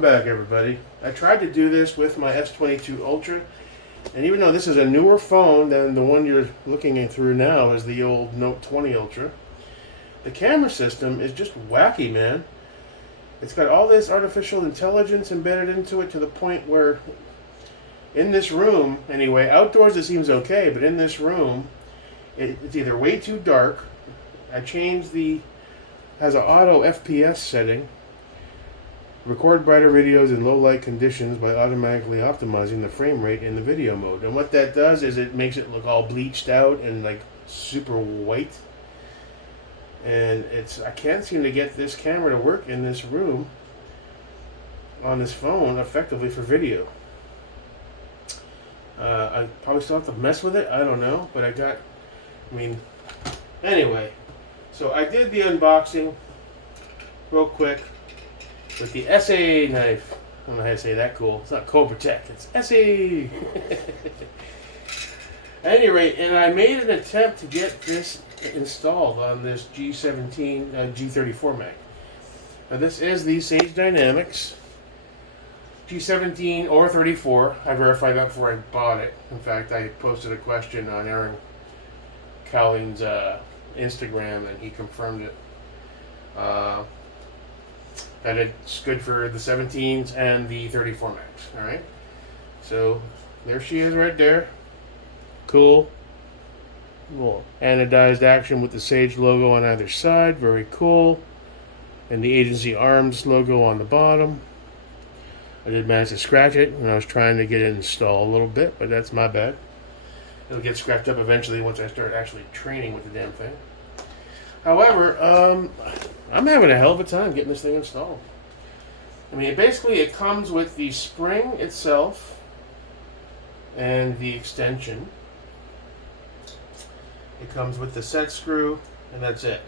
Welcome back, everybody. I tried to do this with my S22 Ultra, and even though this is a newer phone than the one you're looking through now is the old Note 20 Ultra, the camera system is just wacky, man. It's got all this artificial intelligence embedded into it to the point where in this room, anyway, outdoors it seems okay, but in this room, it's either way too dark. I changed has an auto FPS setting. Record brighter videos in low light conditions by automatically optimizing the frame rate in the video mode. And what that does is it makes it look all bleached out and like super white. And I can't seem to get this camera to work in this room on this phone effectively for video. I probably still have to mess with it. I don't know. But anyway. So I did the unboxing real quick with the SA knife. I don't know how to say that cool. It's not Cobra Tech. It's SA. At any rate, and I made an attempt to get this installed on this G34 Mac. Now this is the Sage Dynamics G17 or 34. I verified that before I bought it. In fact, I posted a question on Aaron Cowling's Instagram, and he confirmed it. That it's good for the 17s and the 34 Max. Alright? So, there she is right there. Cool. Cool. Anodized action with the Sage logo on either side. Very cool. And the Agency Arms logo on the bottom. I did manage to scratch it when I was trying to get it installed a little bit, but that's my bad. It'll get scratched up eventually once I start actually training with the damn thing. However, I'm having a hell of a time getting this thing installed. I mean, basically it comes with the spring itself and the extension. It comes with the set screw, and that's it.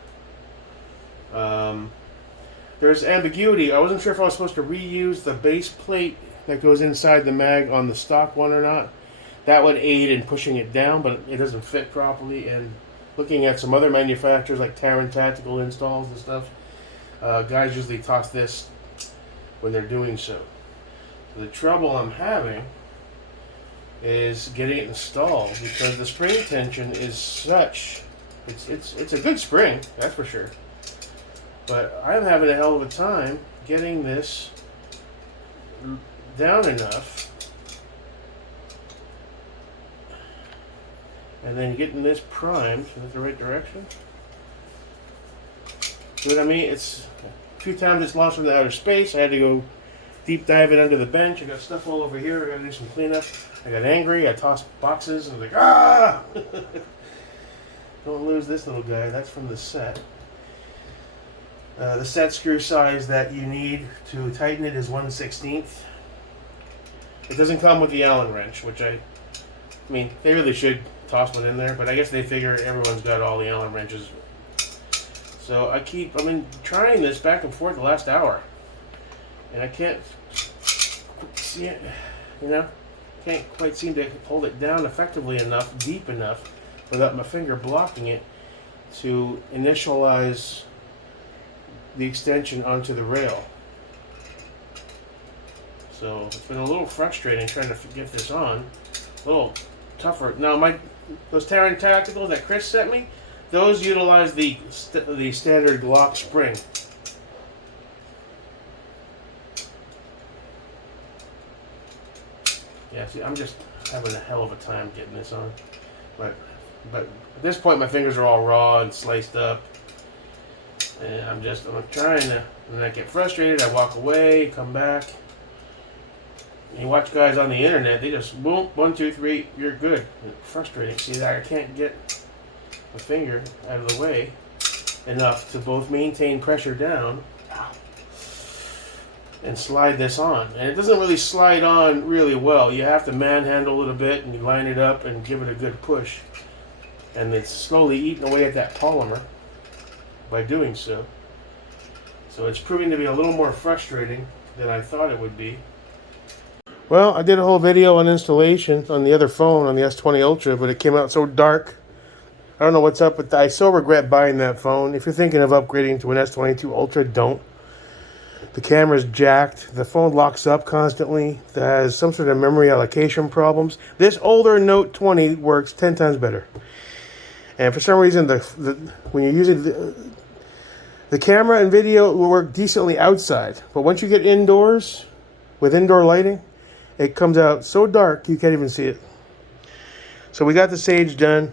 There's ambiguity. I wasn't sure if I was supposed to reuse the base plate that goes inside the mag on the stock one or not. That would aid in pushing it down, but it doesn't fit properly. And looking at some other manufacturers like Terran Tactical installs and stuff, guys usually toss this when they're doing so. The trouble I'm having is getting it installed because the spring tension is such. It's a good spring, that's for sure. But I'm having a hell of a time getting this down enough. And then getting this primed in the right direction. See what I mean? It's a few times it's launched from the outer space. I had to go deep dive it under the bench. I got stuff all over here. I got to do some cleanup. I got angry. I tossed boxes and I was like, ah! Don't lose this little guy. That's from the set. The set screw size that you need to tighten it is 1/16. It doesn't come with the Allen wrench, which I mean, they really should toss one in there, but I guess they figure everyone's got all the Allen wrenches. So I've been trying this back and forth the last hour, and I can't see it, can't quite seem to hold it down effectively enough, deep enough, without my finger blocking it to initialize the extension onto the rail. So it's been a little frustrating trying to get this on. A little tougher. Now those Terran Tacticals that Chris sent me, those utilize the standard Glock spring. Yeah, see, I'm just having a hell of a time getting this on. But at this point my fingers are all raw and sliced up. And I'm trying to, when I get frustrated, I walk away, come back. You watch guys on the internet, they just, boom, 1, 2, 3, you're good. Frustrating. See, I can't get my finger out of the way enough to both maintain pressure down and slide this on. And it doesn't really slide on really well. You have to manhandle it a bit and you line it up and give it a good push. And it's slowly eating away at that polymer by doing so. So it's proving to be a little more frustrating than I thought it would be. Well, I did a whole video on installation on the other phone, on the S20 Ultra, but it came out so dark. I don't know what's up, but I so regret buying that phone. If you're thinking of upgrading to an S22 Ultra, don't. The camera's jacked. The phone locks up constantly. It has some sort of memory allocation problems. This older Note 20 works 10 times better. And for some reason, when you're using the camera and video will work decently outside. But once you get indoors, with indoor lighting, it comes out so dark you can't even see it. So we got the Sage done.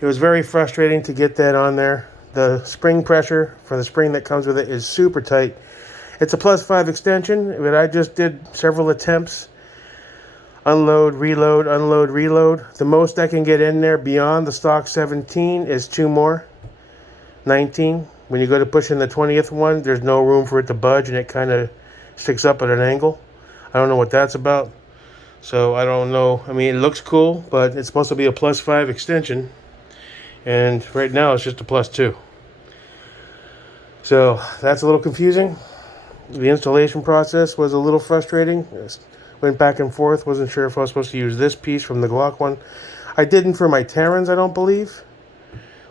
It was very frustrating to get that on there. The spring pressure for the spring that comes with it is super tight. It's a +5 extension, but I just did several attempts. Unload, reload, unload, reload. The most I can get in there beyond the stock 17 is 2 more. 19. When you go to push in the 20th one, there's no room for it to budge, and it kind of sticks up at an angle. I don't know what that's about. So I don't know. I mean, it looks cool, but it's supposed to be a +5 extension. And right now it's just a +2. So that's a little confusing. The installation process was a little frustrating. Went back and forth. Wasn't sure if I was supposed to use this piece from the Glock one. I didn't for my Terrans, I don't believe.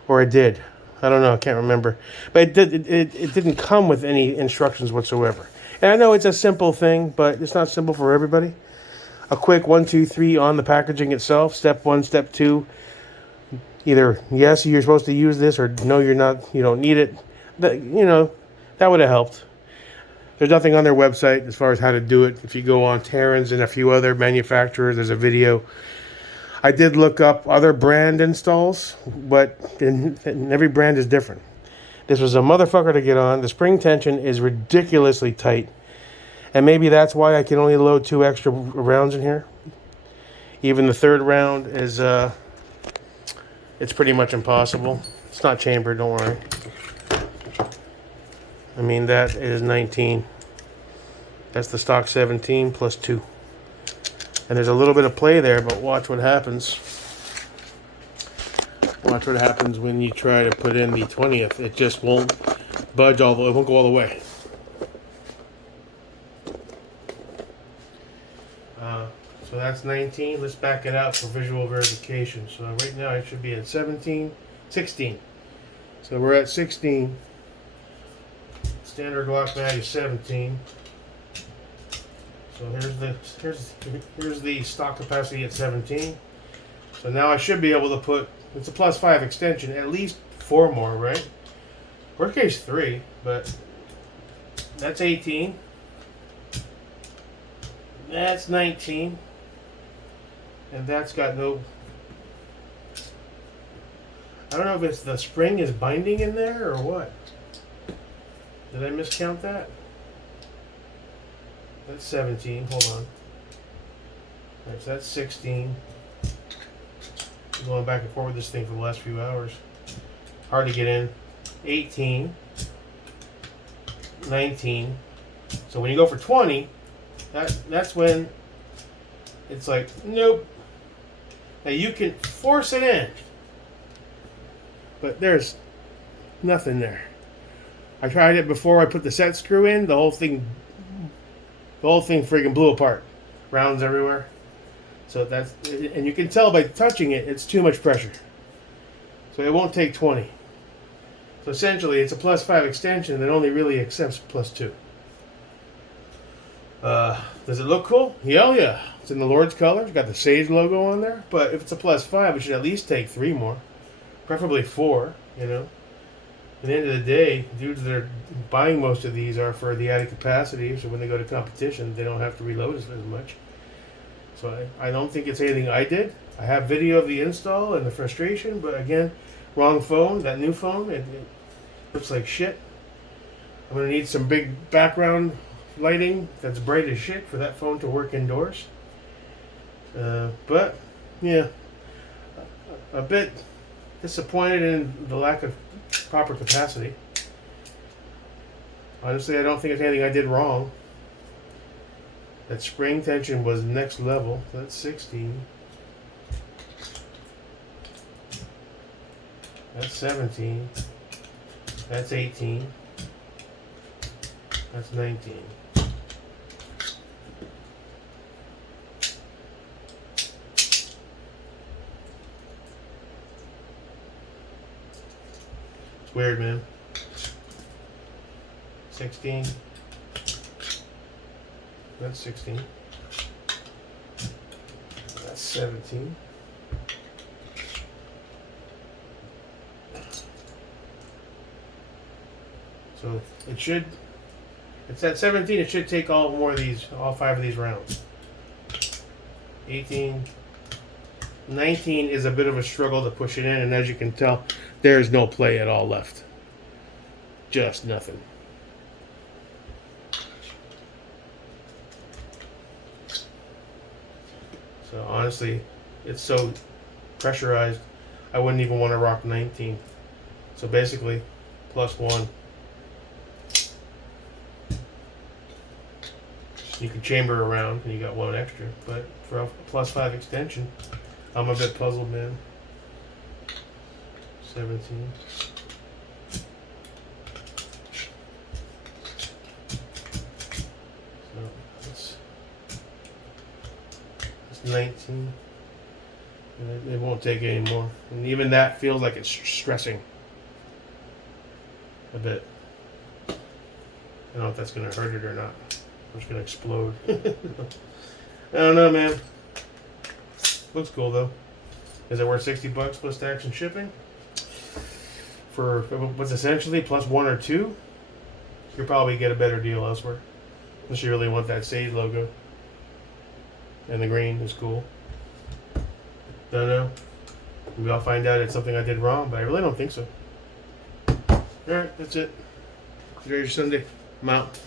Or I did. I don't know. I can't remember. But it didn't come with any instructions whatsoever. And I know it's a simple thing, but it's not simple for everybody. A quick 1, 2, 3 on the packaging itself. Step 1, step 2. Either, yes, you're supposed to use this, or no, you're not. You don't need it. That would have helped. There's nothing on their website as far as how to do it. If you go on Terrans and a few other manufacturers, there's a video. I did look up other brand installs, but every brand is different. This was a motherfucker to get on. The spring tension is ridiculously tight. And maybe that's why I can only load 2 extra rounds in here. Even the third round is, it's pretty much impossible. It's not chambered, don't worry. I mean, that is 19. That's the stock 17 plus 2. And there's a little bit of play there, but watch what happens. Watch what happens when you try to put in the 20th. It just won't budge it won't go all the way. So that's 19. Let's back it out for visual verification. So right now it should be at 16. So we're at 16. Standard Glock mag is 17. So here's the stock capacity at 17. So now I should be able to put, it's a +5 extension, at least 4 more, right? Worst case 3, but that's 18. That's 19. And that's got no, I don't know if it's the spring is binding in there or what. Did I miscount that? That's 17. Hold on. Alright, so that's 16. I'm going back and forth with this thing for the last few hours. Hard to get in. 18. 19. So when you go for 20, that's when it's like, nope. Now you can force it in, but there's nothing there. I tried it before I put the set screw in. The whole thing freaking blew apart. Rounds everywhere. So that's, and you can tell by touching it, it's too much pressure. So it won't take 20. So essentially, it's a +5 extension that only really accepts +2. Does it look cool? Hell yeah. It's in the Lord's colors. Got the Sage logo on there. But if it's a +5, it should at least take 3 more. Preferably 4, you know. At the end of the day, dudes that are buying most of these are for the added capacity, so when they go to competition, they don't have to reload as much. So I don't think it's anything I did. I have video of the install and the frustration, but again, wrong phone, that new phone, it looks like shit. I'm going to need some big background lighting that's bright as shit for that phone to work indoors. But, yeah, a bit disappointed in the lack of proper capacity. Honestly, I don't think it's anything I did wrong. That spring tension was next level. That's 16. That's 17. That's 18. That's 19. It's weird, man. 16. That's 16. That's 17. So it should, it's at 17, it should take all 5 of these rounds. 18. 19 is a bit of a struggle to push it in, and as you can tell, there is no play at all left. Just nothing. So honestly, it's so pressurized, I wouldn't even want to rock 19. So basically, +1. You can chamber around, and you got 1 extra. But for a +5 extension, I'm a bit puzzled, man. 17. So that's 19. And it won't take any more. And even that feels like it's stressing a bit. I don't know if that's going to hurt it or not. I'm just going to explode. I don't know, man. Looks cool, though. Is it worth $60 plus tax and shipping? For what's essentially +1 or 2? You could probably get a better deal elsewhere. Unless you really want that Sage logo. And the green is cool. Don't know. Maybe I'll find out it's something I did wrong, but I really don't think so. Alright, that's it. Enjoy your Sunday. I'm out.